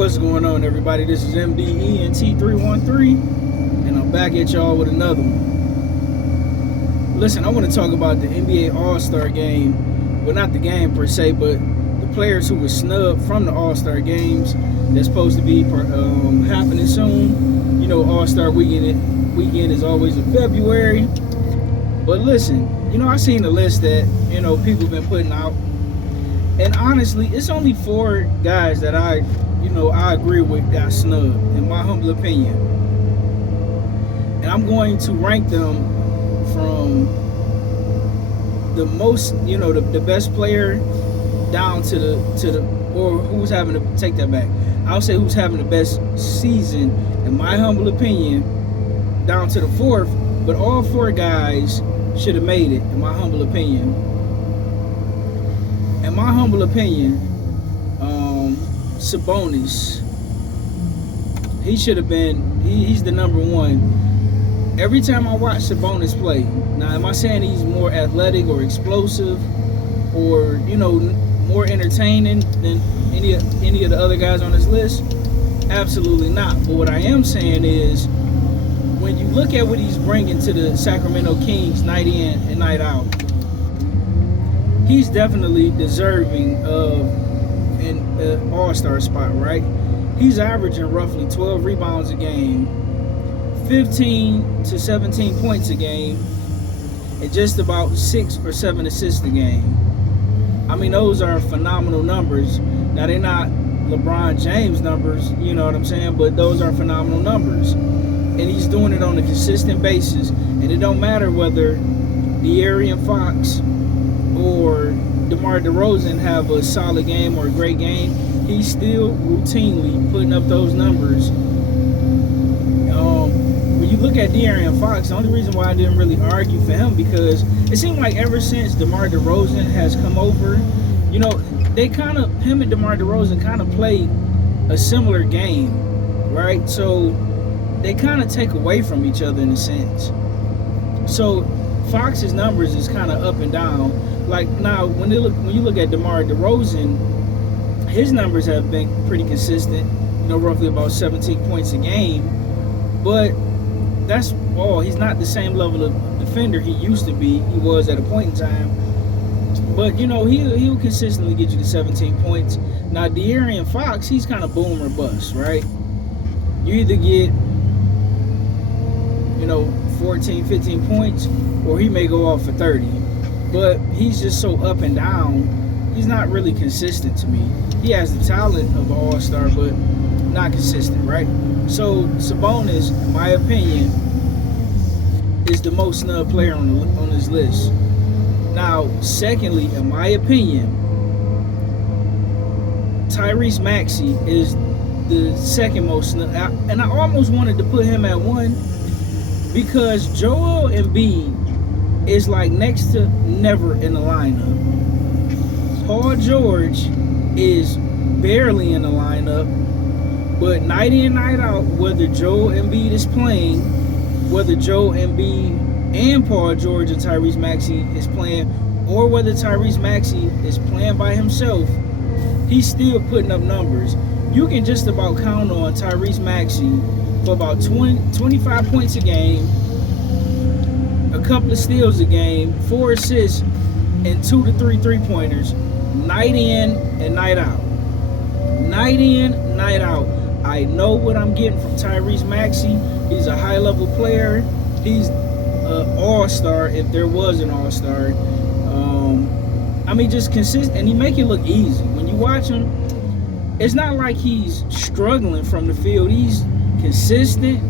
What's going on, everybody? This is MDENT313, and I'm back at y'all with another one. Listen, I want to talk about the NBA All Star game. Well, not the game per se, but the players who were snubbed from the All Star games that's supposed to be happening soon. You know, All Star weekend is always in February. But listen, I seen the list that people been putting out, and honestly, it's only 4 guys that I agree with got snubbed, in my humble opinion. And I'm going to rank them from the most, the best player down to the or who's having to take that back. I'll say who's having the best season, in my humble opinion, down to the 4th. But all 4 guys should have made it, in my humble opinion. In my humble opinion, Sabonis, he should have been, he's the number 1. Every time I watch Sabonis play, now am I saying he's more athletic or explosive or, more entertaining than any of the other guys on this list? Absolutely not. But what I am saying is, when you look at what he's bringing to the Sacramento Kings night in and night out, he's definitely deserving of an all-star spot, right? He's averaging roughly 12 rebounds a game, 15 to 17 points a game, and just about 6 or 7 assists a game. I mean, those are phenomenal numbers. Now, they're not LeBron James numbers, you know what I'm saying? But those are phenomenal numbers. And he's doing it on a consistent basis. And it don't matter whether De'Aaron Fox or DeMar DeRozan have a solid game or a great game. He's still routinely putting up those numbers. When you look at De'Aaron Fox, the only reason why I didn't really argue for him, because it seemed like ever since DeMar DeRozan has come over, they him and DeMar DeRozan kind of play a similar game, right? So they kind of take away from each other in a sense. So Fox's numbers is kind of up and down. Like now, when you look at DeMar DeRozan, his numbers have been pretty consistent. Roughly about 17 points a game. But that's all. He's not the same level of defender he used to be. He was at a point in time. But he'll consistently get you to 17 points. Now De'Aaron Fox, he's kind of boom or bust, right? You either get 14, 15 points, or he may go off for 30. But he's just so up and down. He's not really consistent to me. He has the talent of an all-star, but not consistent, right? So Sabonis, in my opinion, is the most snubbed player on this list. Now, secondly, in my opinion, Tyrese Maxey is the second most snubbed. And I almost wanted to put him at 1, because Joel Embiid is like next to never in the lineup. Paul George is barely in the lineup, but night in, night out, whether Joel Embiid is playing, whether Joel Embiid and Paul George and Tyrese Maxey is playing, or whether Tyrese Maxey is playing by himself, he's still putting up numbers. You can just about count on Tyrese Maxey for about 25 points a game, a couple of steals a game, 4 assists, and 2 to 3 3-pointers, night in and night out. Night in, night out. I know what I'm getting from Tyrese Maxey. He's a high-level player. He's an all-star, if there was an all-star. Just consistent, and he make it look easy. When you watch him, it's not like he's struggling from the field. He's consistent.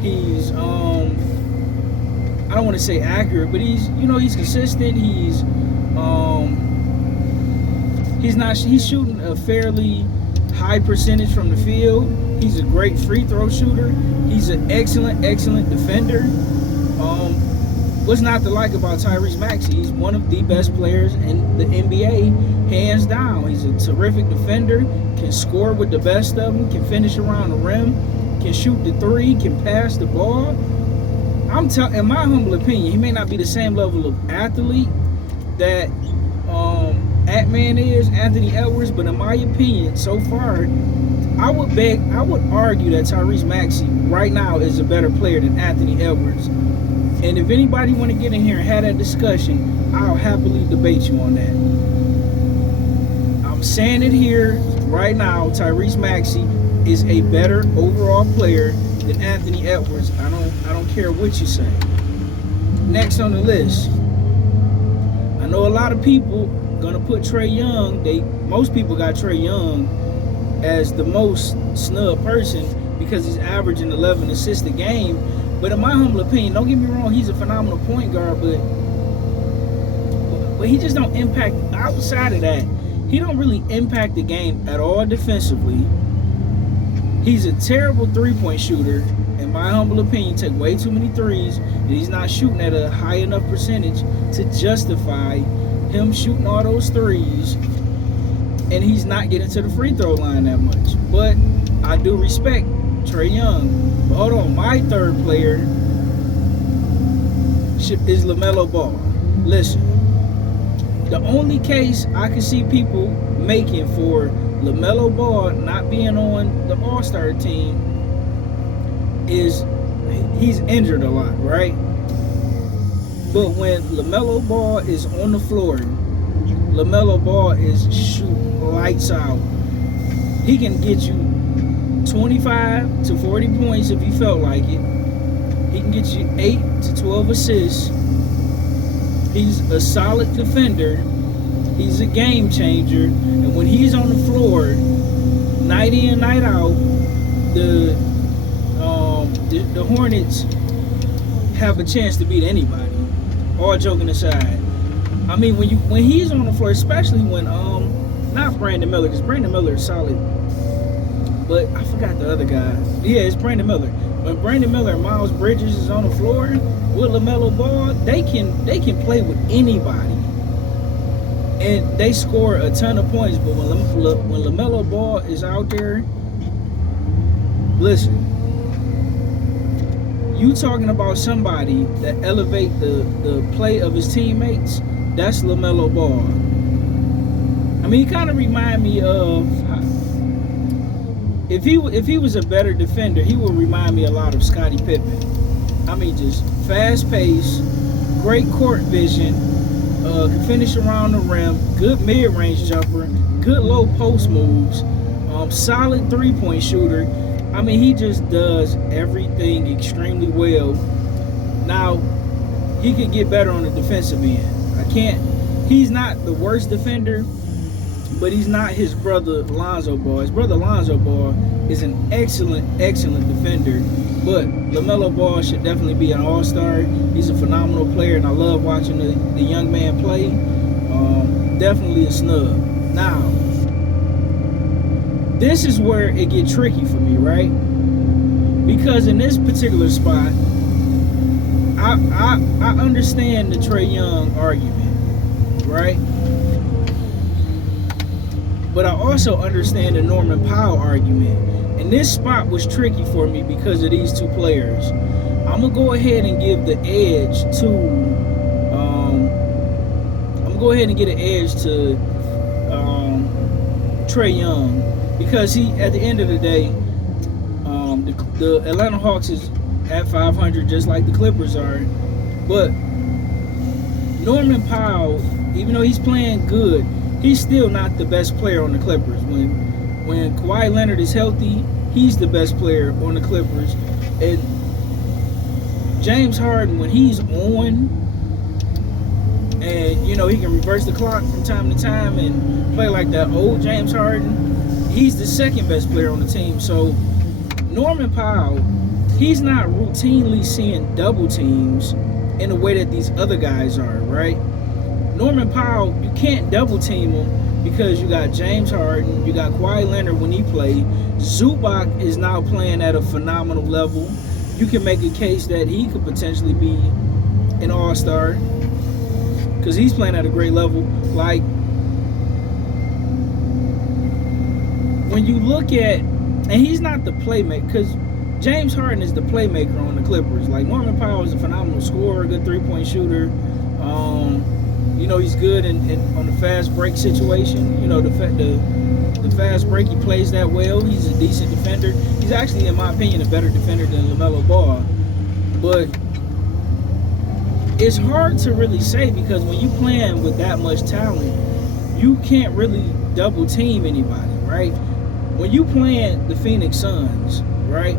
He's I don't want to say accurate, but he's consistent. He's shooting a fairly high percentage from the field. He's a great free throw shooter. He's an excellent defender. What's not to like about Tyrese Maxey? He's one of the best players in the NBA, hands down. He's a terrific defender, can score with the best of them, can finish around the rim, can shoot the 3, can pass the ball. in my humble opinion, he may not be the same level of athlete that Ant-Man is, Anthony Edwards, but in my opinion, so far, I would argue that Tyrese Maxey right now is a better player than Anthony Edwards. And if anybody want to get in here and have that discussion, I'll happily debate you on that. I'm saying it here right now. Tyrese Maxey is a better overall player than Anthony Edwards. I don't care what you say. Next on the list, I know a lot of people gonna put Trae Young. Most people got Trae Young as the most snub person because he's averaging 11 assists a game. But in my humble opinion, don't get me wrong, he's a phenomenal point guard, but he just don't impact. Outside of that, he don't really impact the game at all defensively. He's a terrible three-point shooter. In my humble opinion, take way too many threes, and he's not shooting at a high enough percentage to justify him shooting all those threes, and he's not getting to the free throw line that much. But I do respect Trae Young. But hold on, my third player is LaMelo Ball. Listen, the only case I can see people making for LaMelo Ball not being on the All Star team is he's injured a lot, right? But when LaMelo Ball is on the floor, LaMelo Ball is shooting lights out. He can get you 25 to 40 points if he felt like it. He can get you 8 to 12 assists. He's a solid defender. He's a game changer. And when he's on the floor, night in, night out, the Hornets have a chance to beat anybody. All joking aside. I mean, when he's on the floor, especially when not Brandon Miller, because Brandon Miller is solid, but I forgot the other guy. Yeah, it's Brandon Miller. When Brandon Miller and Miles Bridges is on the floor with LaMelo Ball, they can play with anybody, and they score a ton of points. But when LaMelo Ball is out there, listen, you talking about somebody that elevate the play of his teammates? That's LaMelo Ball. I mean, he kind of remind me of if he was a better defender, he would remind me a lot of Scottie Pippen. I mean, just fast pace, great court vision, can finish around the rim, good mid range jumper, good low post moves, solid 3-point shooter. I mean, he just does everything extremely well. Now, he could get better on the defensive end. He's not the worst defender, but he's not his brother Lonzo Ball. His brother Lonzo Ball is an excellent defender, but LaMelo Ball should definitely be an all-star. He's a phenomenal player, and I love watching the young man play. Definitely a snub. Now, this is where it gets tricky for me, right? Because in this particular spot, I understand the Trae Young argument, right? But I also understand the Norman Powell argument. And this spot was tricky for me because of these two players. I'm gonna go ahead and give the edge to Trae Young, because he, at the end of the day, the Atlanta Hawks is at 500 just like the Clippers are. But Norman Powell, even though he's playing good, he's still not the best player on the Clippers. When Kawhi Leonard is healthy, he's the best player on the Clippers. And James Harden, when he's on, and he can reverse the clock from time to time and play like that old James Harden, he's the second best player on the team. So Norman Powell, he's not routinely seeing double teams in the way that these other guys are, right? Norman Powell, you can't double team him because you got James Harden, you got Kawhi Leonard when he played. Zubac is now playing at a phenomenal level. You can make a case that he could potentially be an all-star because he's playing at a great level. Like, when you look at, and he's not the playmaker, because James Harden is the playmaker on the Clippers. Like, Norman Powell is a phenomenal scorer, good 3-point shooter. You know, he's good on the fast break situation. You know, the fast break, he plays that well. He's a decent defender. He's actually, in my opinion, a better defender than LaMelo Ball. But it's hard to really say, because when you playing with that much talent, you can't really double team anybody, right? When you playing the Phoenix Suns, right?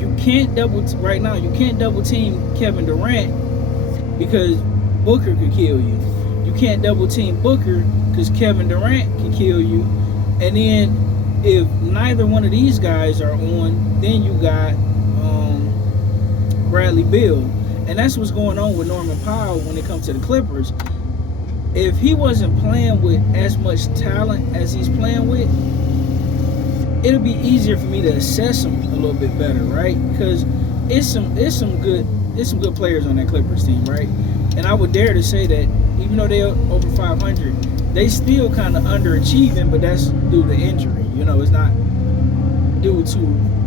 You can't double team Kevin Durant because Booker could kill you. You can't double team Booker because Kevin Durant can kill you. And then if neither one of these guys are on, then you got Bradley Beal. And that's what's going on with Norman Powell when it comes to the Clippers. If he wasn't playing with as much talent as he's playing with, it'll be easier for me to assess him a little bit better, right? Because it's some good players on that Clippers team, right? And I would dare to say that even though they're over 500, they still kind of underachieving, but that's due to injury. You know, it's not due to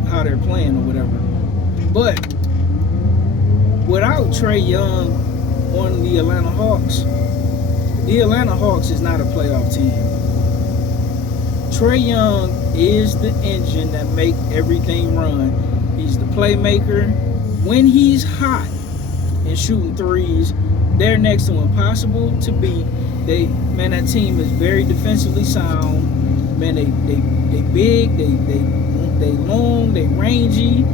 how they're playing or whatever. But without Trae Young on the Atlanta Hawks is not a playoff team. Trae Young is the engine that make everything run. He's the playmaker. When he's hot and shooting threes, they're next to impossible to beat. That team is very defensively sound. Man, they big, they long, they rangy.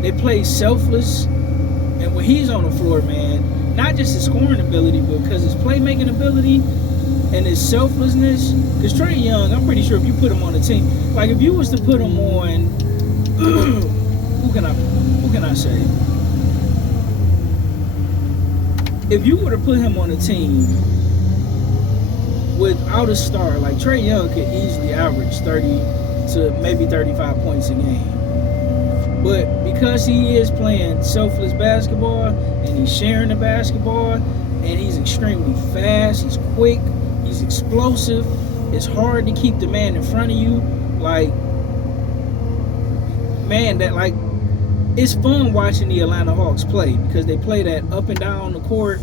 They play selfless. And when he's on the floor, man, not just his scoring ability, but because his playmaking ability and his selflessness. Because Trae Young, I'm pretty sure if you put him on a team, like if you was to put him on, who can I say? If you were to put him on a team without a star, like Trae Young could easily average 30 to maybe 35 points a game. But because he is playing selfless basketball and he's sharing the basketball and he's extremely fast, he's quick, he's explosive, it's hard to keep the man in front of you. Like, man, it's fun watching the Atlanta Hawks play because they play that up and down the court.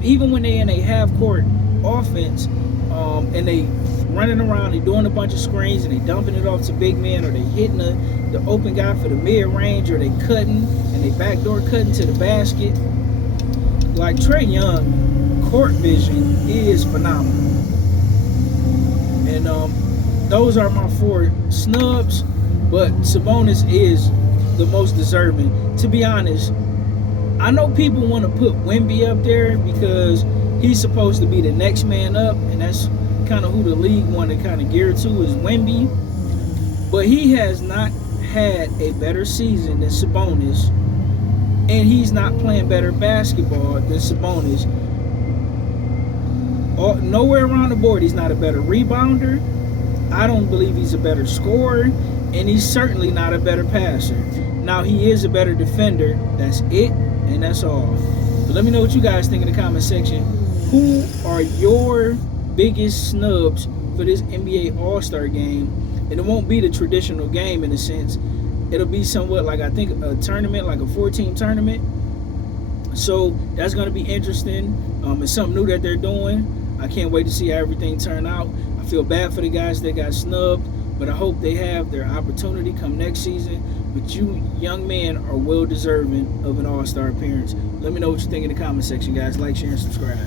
Even when they're in a half-court offense and they running around, they doing a bunch of screens and they dumping it off to big men, or they hitting the open guy for the mid-range, or they cutting and they backdoor cutting to the basket. Like, Trae Young, court vision is phenomenal. And those are my 4 snubs, but Sabonis is the most deserving. To be honest, I know people want to put Wemby up there because he's supposed to be the next man up, and that's kind of who the league want to kind of gear to, is Wemby. But he has not had a better season than Sabonis, and he's not playing better basketball than Sabonis. Nowhere around the board he's not a better rebounder. I don't believe he's a better scorer, and he's certainly not a better passer. Now, he is a better defender. That's it, and that's all. But let me know what you guys think in the comment section. Who are your biggest snubs for this NBA All Star game? And it won't be the traditional game in a sense. It'll be somewhat like, I think, a tournament, like a 4-team tournament. So that's going to be interesting. It's something new that they're doing. I can't wait to see how everything turn out. I feel bad for the guys that got snubbed, but I hope they have their opportunity come next season. But you young men are well deserving of an All-Star appearance. Let me know what you think in the comment section, guys. Like, share, and subscribe.